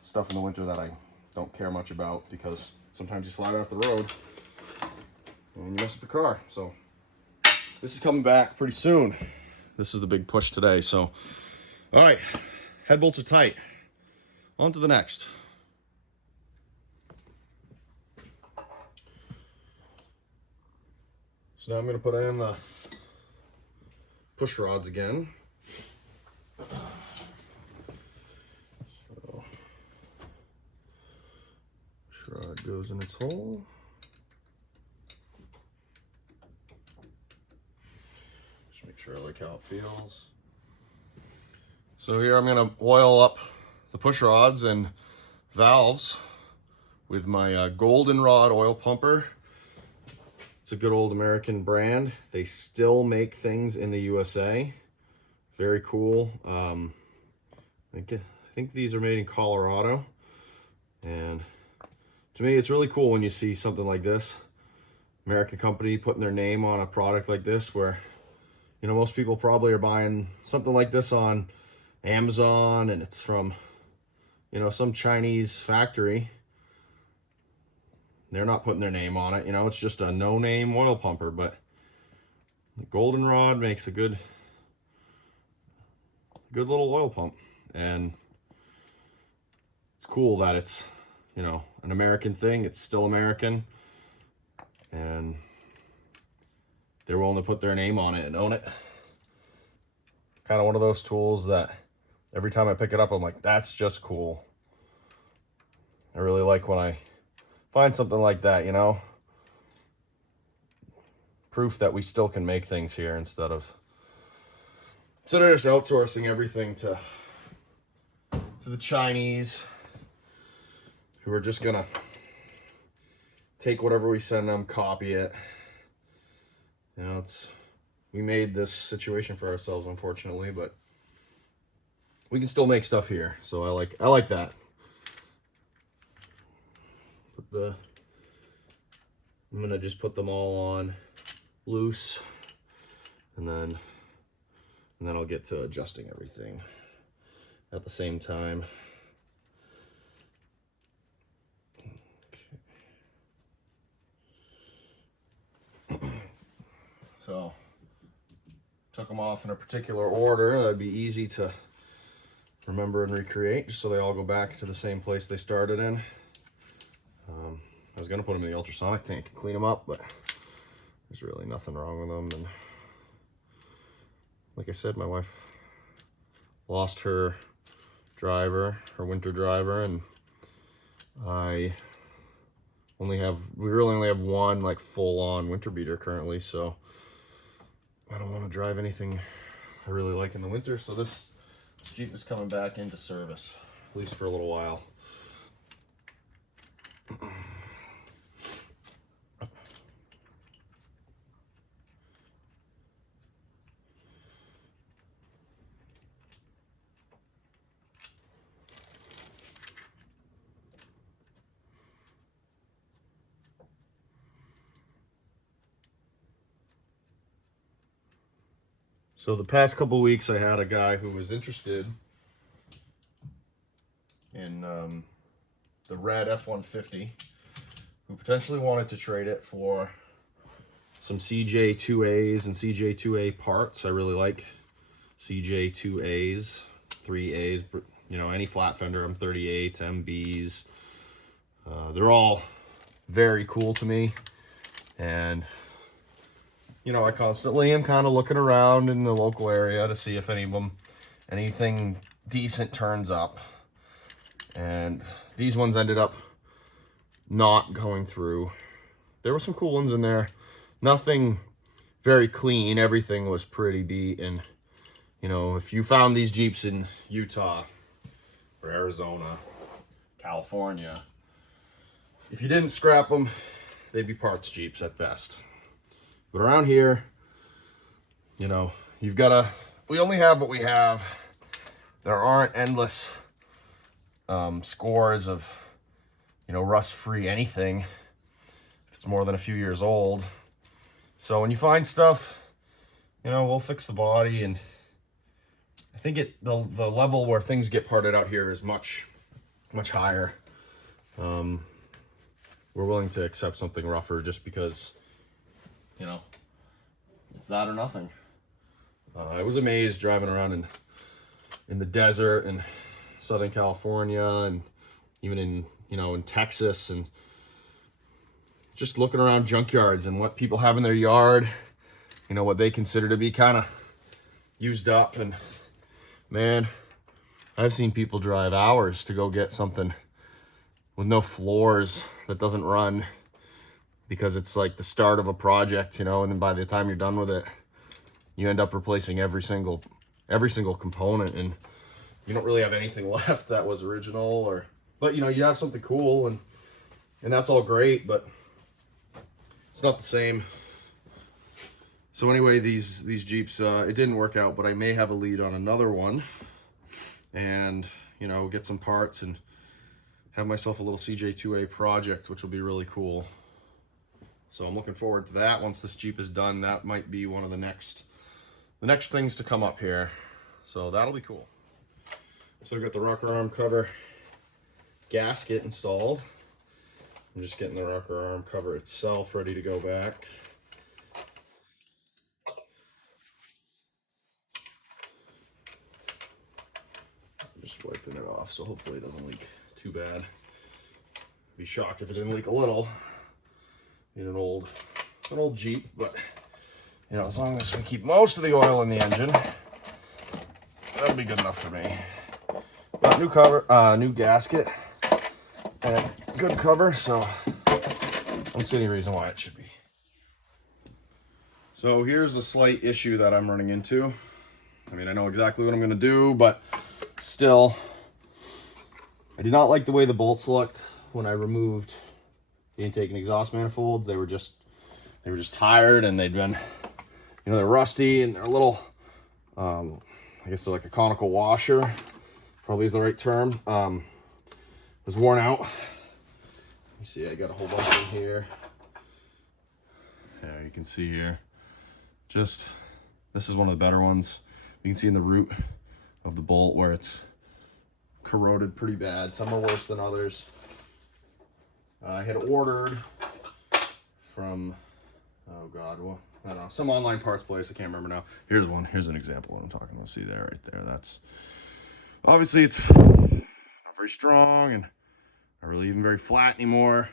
stuff in the winter that I don't care much about, because sometimes you slide off the road and you mess up the car. So this is coming back pretty soon. This is the big push today. So, all right, head bolts are tight. On to the next. So now I'm going to put in the push rods again. So, push rod goes in its hole. Just make sure I like how it feels. So here I'm going to oil up the push rods and valves with my goldenrod oil pumper. It's a good old American brand. They still make things in the USA. Very cool. I think these are made in Colorado. And to me, it's really cool when you see something like this. American company putting their name on a product like this, where, you know, most people probably are buying something like this on Amazon, and it's from, you know, some Chinese factory. They're not putting their name on it, you know, it's just a no-name oil pumper, but the goldenrod makes a good little oil pump. And it's cool that it's, you know, an American thing. It's still American, and they're willing to put their name on it and own it. Kind of one of those tools that every time I pick it up, I'm like, that's just cool. I really like when I find something like that, you know, proof that we still can make things here instead of just outsourcing everything to the Chinese, who are just gonna take whatever we send them, copy it. You know, we made this situation for ourselves, unfortunately, but we can still make stuff here. So I like that. I'm gonna just put them all on loose, and then I'll get to adjusting everything at the same time. Okay. So took them off in a particular order that'd be easy to remember and recreate, just so they all go back to the same place they started in. I was gonna put them in the ultrasonic tank and clean them up, but there's really nothing wrong with them. And like I said, my wife lost her driver, her winter driver, and we really only have one like full-on winter beater currently, so I don't want to drive anything I really like in the winter. So this Jeep is coming back into service. at least for a little while. So the past couple weeks, I had a guy who was interested in the red F-150, who potentially wanted to trade it for some CJ2As and CJ2A parts. I really like CJ2As, 3As, you know, any flat fender, M38s, MBs. They're all very cool to me. And you know, I constantly am kind of looking around in the local area to see if anything decent turns up. And these ones ended up not going through. There were some cool ones in there. Nothing very clean. Everything was pretty beat. And, you know, if you found these Jeeps in Utah or Arizona, California, if you didn't scrap them, they'd be parts Jeeps at best. But around here, you know, we only have what we have. There aren't endless scores of, you know, rust-free anything if it's more than a few years old. So when you find stuff, you know, we'll fix the body. And I think the level where things get parted out here is much higher. We're willing to accept something rougher just because, you know, it's that or nothing. I was amazed driving around in the desert in Southern California and even in, you know, in Texas, and just looking around junkyards and what people have in their yard, you know, what they consider to be kind of used up. And man, I've seen people drive hours to go get something with no floors that doesn't run, because it's like the start of a project, you know, and then by the time you're done with it, you end up replacing every single component, and you don't really have anything left that was original. But you know, you have something cool, and that's all great, but it's not the same. So anyway, these Jeeps, it didn't work out, but I may have a lead on another one, and you know, get some parts and have myself a little CJ2A project, which will be really cool. So I'm looking forward to that. Once this Jeep is done, that might be one of the next things to come up here. So that'll be cool. So I've got the rocker arm cover gasket installed. I'm just getting the rocker arm cover itself ready to go back. I'm just wiping it off, so hopefully it doesn't leak too bad. Be shocked if it didn't leak a little in an old Jeep, but you know, as long as we keep most of the oil in the engine, that'll be good enough for me. But new cover, new gasket, and good cover, so I don't see any reason why it should be. So here's a slight issue that I'm running into. I mean, I know exactly what I'm gonna do, but still, I did not like the way the bolts looked when I removed the intake and exhaust manifolds. They were just tired, and they'd been, you know, they're rusty, and they're a little, I guess they're like a conical washer, probably is the right term. It was worn out. You see, I got a whole bunch in here. Yeah, you can see here. This is one of the better ones. You can see in the root of the bolt where it's corroded pretty bad. Some are worse than others. I had ordered from, oh God, well, I don't know, some online parts place. I can't remember now. Here's one. Here's an example of what I'm talking about. See there, right there. That's obviously it's not very strong and not really even very flat anymore.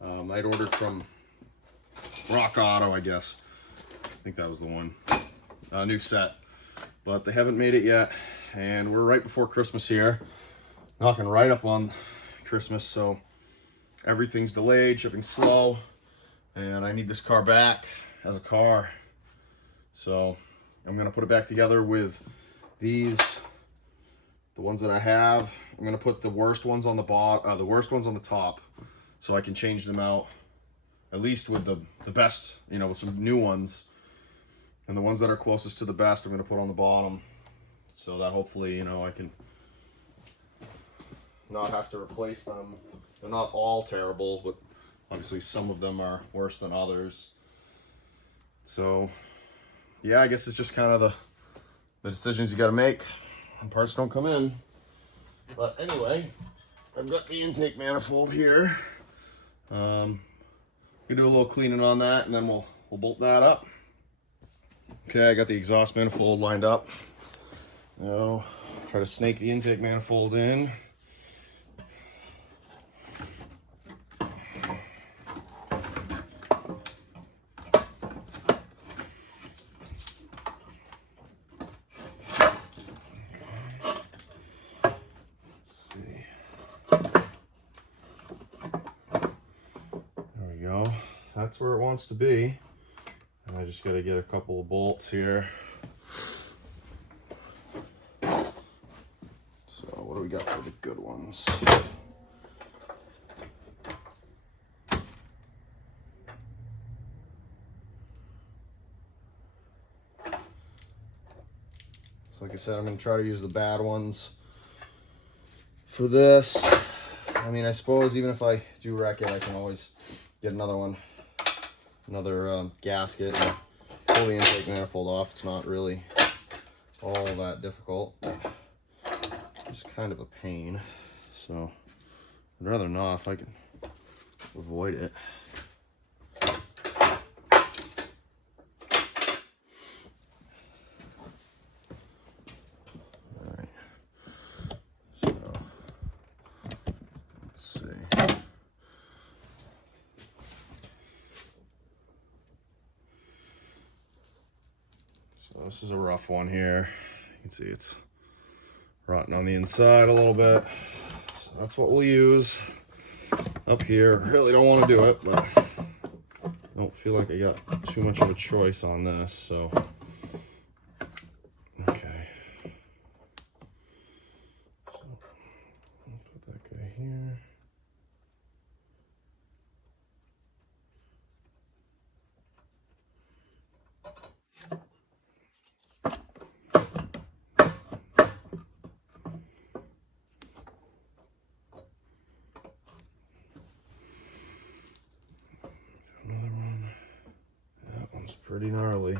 I'd ordered from Rock Auto, I guess. I think that was the one. New set, but they haven't made it yet, and we're right before Christmas here, knocking right up on Christmas, so everything's delayed, shipping's slow, and I need this car back as a car. So I'm gonna put it back together with these The ones that I have, I'm gonna put the worst ones on the bottom, the worst ones on the top, so I can change them out. At least with the best, you know, with some new ones. And the ones that are closest to the best, I'm gonna put on the bottom, so that hopefully, you know, I can not have to replace them. They're not all terrible, but obviously some of them are worse than others. So yeah, I guess it's just kind of the decisions you got to make when parts don't come in. But anyway, I've got the intake manifold here. We do a little cleaning on that, and then we'll bolt that up. Okay, I got the exhaust manifold lined up. Now try to snake the intake manifold in. That's where it wants to be. And I just got to get a couple of bolts here. So what do we got for the good ones? So like I said, I'm going to try to use the bad ones for this. I mean, I suppose even if I do wreck it, I can always get another one. Another gasket and pull the intake manifold off. It's not really all that difficult. It's kind of a pain, so I'd rather not if I can avoid it. All right, so let's see. So this is a rough one here. You can see it's rotting on the inside a little bit. So that's what we'll use up here. Really don't want to do it, but I don't feel like I got too much of a choice on this, so okay. So I'll put that guy here. Another one. That one's pretty gnarly.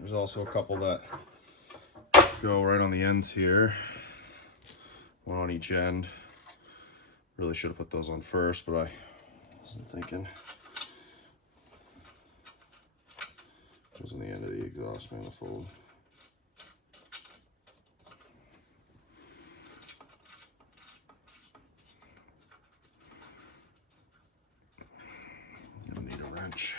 There's also a couple that go right on the ends here. One on each end. Really should have put those on first, but I wasn't thinking. Goes on the end of the exhaust manifold. You'll need a wrench.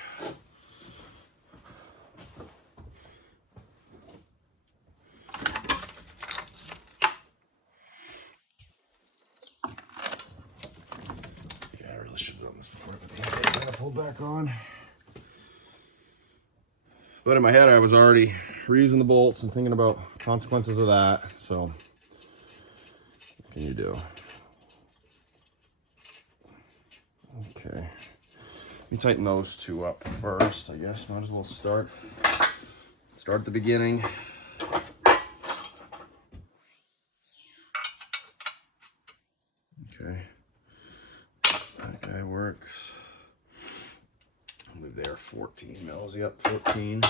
Should have done this before I put the intake manifold back on. But in my head, I was already reusing the bolts and thinking about consequences of that. So, what can you do? Okay. Let me tighten those two up first, I guess. Might as well start at the beginning. Okay. That guy works. I believe they are 14 mils. Yep, 14.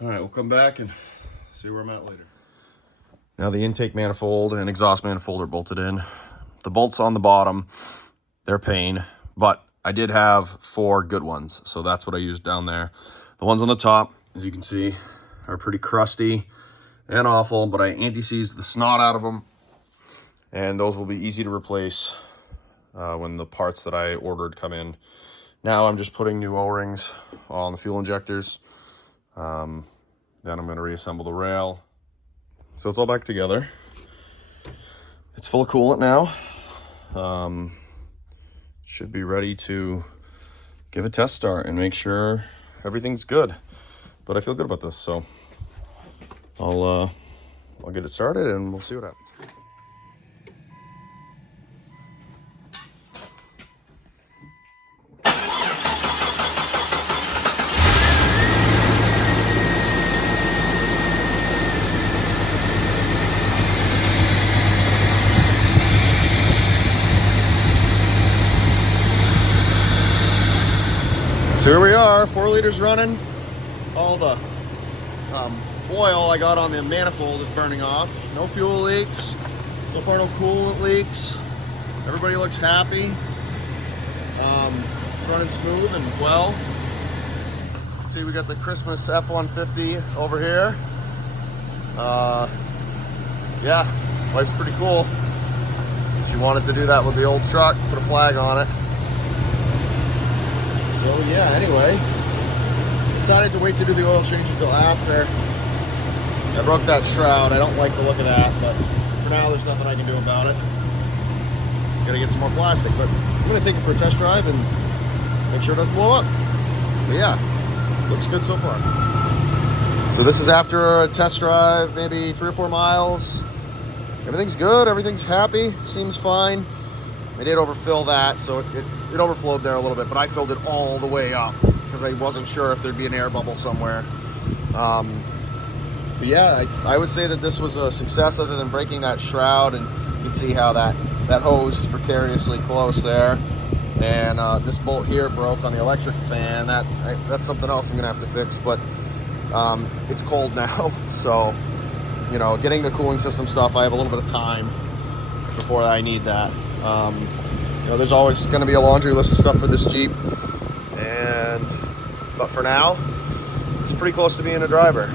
All right, we'll come back and see where I'm at later. Now the intake manifold and exhaust manifold are bolted in. The bolts on the bottom, they're pain, but I did have 4 good ones, so that's what I used down there. The ones on the top, as you can see, are pretty crusty and awful, but I anti-seized the snot out of them, and those will be easy to replace when the parts that I ordered come in. Now I'm just putting new O-rings on the fuel injectors. Then I'm going to reassemble the rail. So it's all back together. It's full of coolant now. Should be ready to give a test start and make sure everything's good. But I feel good about this, so I'll get it started and we'll see what happens. So here we are, 4 liters running. All the oil I got on the manifold is burning off. No fuel leaks. So far no coolant leaks. Everybody looks happy. It's running smooth and well. See, we got the Christmas F-150 over here. Yeah, life's pretty cool. She wanted to do that with the old truck, put a flag on it. So yeah, anyway, decided to wait to do the oil change until after. I broke that shroud. I don't like the look of that, but for now there's nothing I can do about it. Gotta get some more plastic, but I'm gonna take it for a test drive and make sure it doesn't blow up. But yeah, looks good so far. So this is after a test drive, maybe 3 or 4 miles. Everything's good, everything's happy, seems fine. I did overfill that, so it overflowed there a little bit, but I filled it all the way up because I wasn't sure if there'd be an air bubble somewhere. But yeah, I would say that this was a success other than breaking that shroud, and you can see how that hose is precariously close there. And this bolt here broke on the electric fan. That's something else I'm gonna have to fix, but it's cold now, so you know, getting the cooling system stuff, I have a little bit of time before I need that. You know, there's always going to be a laundry list of stuff for this Jeep, but for now, it's pretty close to being a driver.